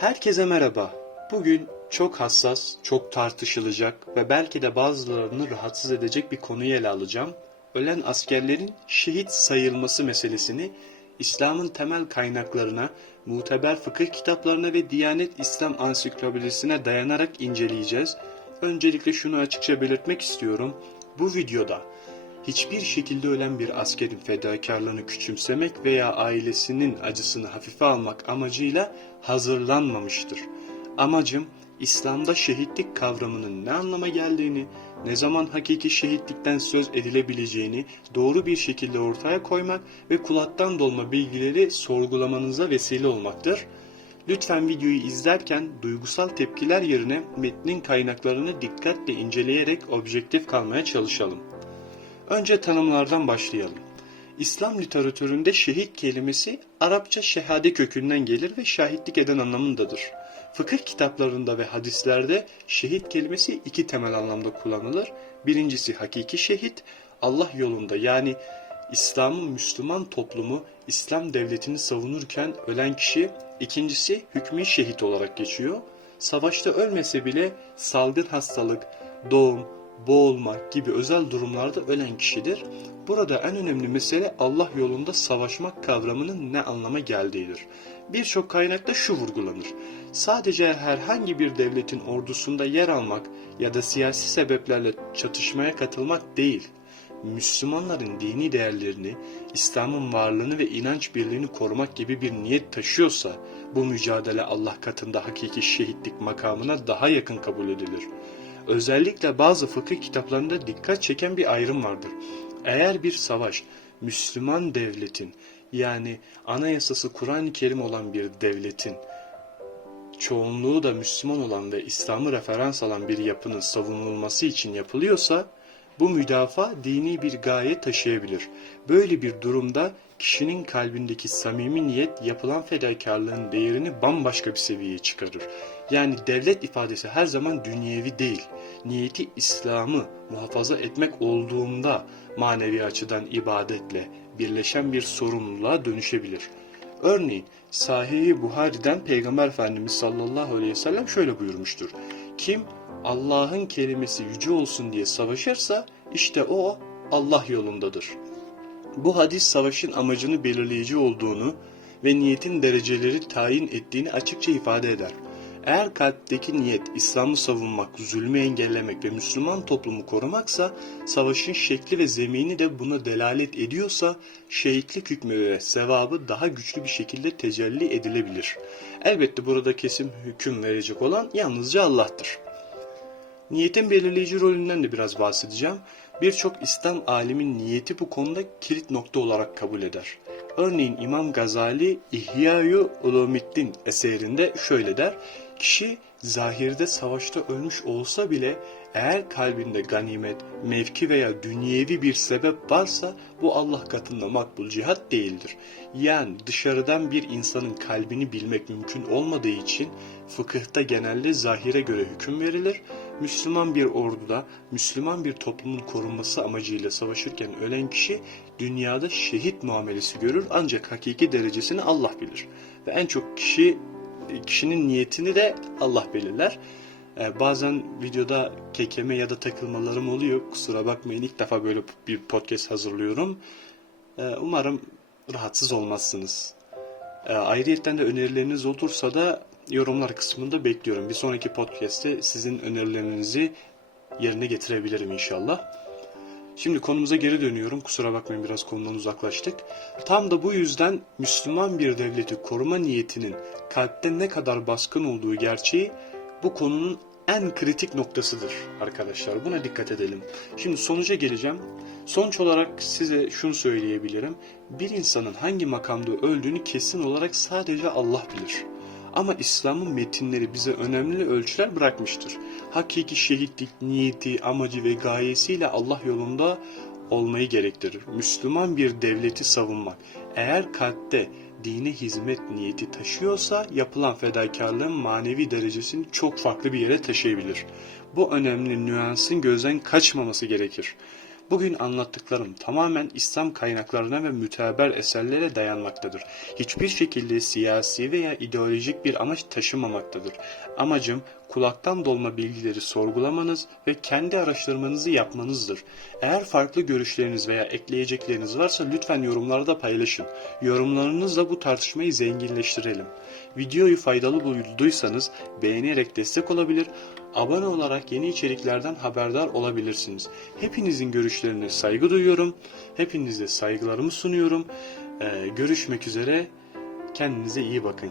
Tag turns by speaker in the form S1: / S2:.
S1: Herkese merhaba. Bugün çok hassas, çok tartışılacak ve belki de bazılarını rahatsız edecek bir konuyu ele alacağım. Ölen askerlerin şehit sayılması meselesini İslam'ın temel kaynaklarına, muteber fıkıh kitaplarına ve Diyanet İslam Ansiklopedisine dayanarak inceleyeceğiz. Öncelikle şunu açıkça belirtmek istiyorum. Bu videoda hiçbir şekilde ölen bir askerin fedakarlığını küçümsemek veya ailesinin acısını hafife almak amacıyla hazırlanmamıştır. Amacım İslam'da şehitlik kavramının ne anlama geldiğini, ne zaman hakiki şehitlikten söz edilebileceğini doğru bir şekilde ortaya koymak ve kulaktan dolma bilgileri sorgulamanıza vesile olmaktır. Lütfen videoyu izlerken duygusal tepkiler yerine metnin kaynaklarını dikkatle inceleyerek objektif kalmaya çalışalım. Önce tanımlardan başlayalım. İslam literatüründe şehit kelimesi Arapça şehade kökünden gelir ve şahitlik eden anlamındadır. Fıkıh kitaplarında ve hadislerde şehit kelimesi iki temel anlamda kullanılır. Birincisi hakiki şehit, Allah yolunda yani İslam'ın Müslüman toplumu İslam devletini savunurken ölen kişi, ikincisi hükmü şehit olarak geçiyor. Savaşta ölmese bile salgın hastalık, doğum, boğulmak gibi özel durumlarda ölen kişidir. Burada en önemli mesele Allah yolunda savaşmak kavramının ne anlama geldiğidir. Birçok kaynakta şu vurgulanır. Sadece herhangi bir devletin ordusunda yer almak ya da siyasi sebeplerle çatışmaya katılmak değil. Müslümanların dini değerlerini, İslam'ın varlığını ve inanç birliğini korumak gibi bir niyet taşıyorsa bu mücadele Allah katında hakiki şehitlik makamına daha yakın kabul edilir. Özellikle bazı fıkıh kitaplarında dikkat çeken bir ayrım vardır. Eğer bir savaş Müslüman devletin yani anayasası Kur'an-ı Kerim olan bir devletin çoğunluğu da Müslüman olan ve İslam'ı referans alan bir yapının savunulması için yapılıyorsa bu müdafaa dini bir gaye taşıyabilir. Böyle bir durumda kişinin kalbindeki samimi niyet yapılan fedakarlığın değerini bambaşka bir seviyeye çıkarır. Yani devlet ifadesi her zaman dünyevi değil. Niyeti İslam'ı muhafaza etmek olduğunda manevi açıdan ibadetle birleşen bir sorumluluğa dönüşebilir. Örneğin Sahih-i Buhari'den Peygamber Efendimiz sallallahu aleyhi ve sellem şöyle buyurmuştur. Kim Allah'ın kelimesi yüce olsun diye savaşırsa işte o Allah yolundadır. Bu hadis savaşın amacını belirleyici olduğunu ve niyetin dereceleri tayin ettiğini açıkça ifade eder. Eğer kalpteki niyet İslam'ı savunmak, zulmü engellemek ve Müslüman toplumu korumaksa, savaşın şekli ve zemini de buna delalet ediyorsa, şehitlik hükmü ve sevabı daha güçlü bir şekilde tecelli edilebilir. Elbette burada kesim hüküm verecek olan yalnızca Allah'tır. Niyetin belirleyici rolünden de biraz bahsedeceğim. Birçok İslam alimin niyeti bu konuda kilit nokta olarak kabul eder. Örneğin İmam Gazali İhya-yu Ulumiddin eserinde şöyle der. Kişi zahirde savaşta ölmüş olsa bile eğer kalbinde ganimet, mevki veya dünyevi bir sebep varsa bu Allah katında makbul cihat değildir. Yani dışarıdan bir insanın kalbini bilmek mümkün olmadığı için fıkıhta genelde zahire göre hüküm verilir. Müslüman bir orduda, Müslüman bir toplumun korunması amacıyla savaşırken ölen kişi dünyada şehit muamelesi görür ancak hakiki derecesini Allah bilir. Ve en çok kişi kişinin niyetini de Allah belirler. Ee, bazen videoda kekeme ya da takılmalarım oluyor. Kusura bakmayın ilk defa böyle bir podcast hazırlıyorum. Ee, umarım rahatsız olmazsınız. Ee, ayrıyetten de önerileriniz olursa da yorumlar kısmında bekliyorum. Bir sonraki podcast'te sizin önerilerinizi yerine getirebilirim inşallah. Şimdi konumuza geri dönüyorum. Kusura bakmayın biraz konudan uzaklaştık. Tam da bu yüzden Müslüman bir devleti koruma niyetinin kalpte ne kadar baskın olduğu gerçeği bu konunun en kritik noktasıdır arkadaşlar. Buna dikkat edelim. Şimdi sonuca geleceğim. Sonuç olarak size şunu söyleyebilirim. Bir insanın hangi makamda öldüğünü kesin olarak sadece Allah bilir. Ama İslam'ın metinleri bize önemli ölçüler bırakmıştır. Hakiki şehitlik, niyeti, amacı ve gayesiyle Allah yolunda olmayı gerektirir. Müslüman bir devleti savunmak eğer kalpte dine hizmet niyeti taşıyorsa yapılan fedakarlığın manevi derecesini çok farklı bir yere taşıyabilir. Bu önemli nüansın gözden kaçmaması gerekir. Bugün anlattıklarım tamamen İslam kaynaklarına ve müteber eserlere dayanmaktadır. Hiçbir şekilde siyasi veya ideolojik bir amaç taşımamaktadır. Amacım kulaktan dolma bilgileri sorgulamanız ve kendi araştırmanızı yapmanızdır. Eğer farklı görüşleriniz veya ekleyecekleriniz varsa lütfen yorumlarda paylaşın. Yorumlarınızla bu tartışmayı zenginleştirelim. Videoyu faydalı bulduysanız beğenerek destek olabilir, abone olarak yeni içeriklerden haberdar olabilirsiniz. Hepinizin görüşlerine saygı duyuyorum. Hepinize saygılarımı sunuyorum. Ee, görüşmek üzere. Kendinize iyi bakın.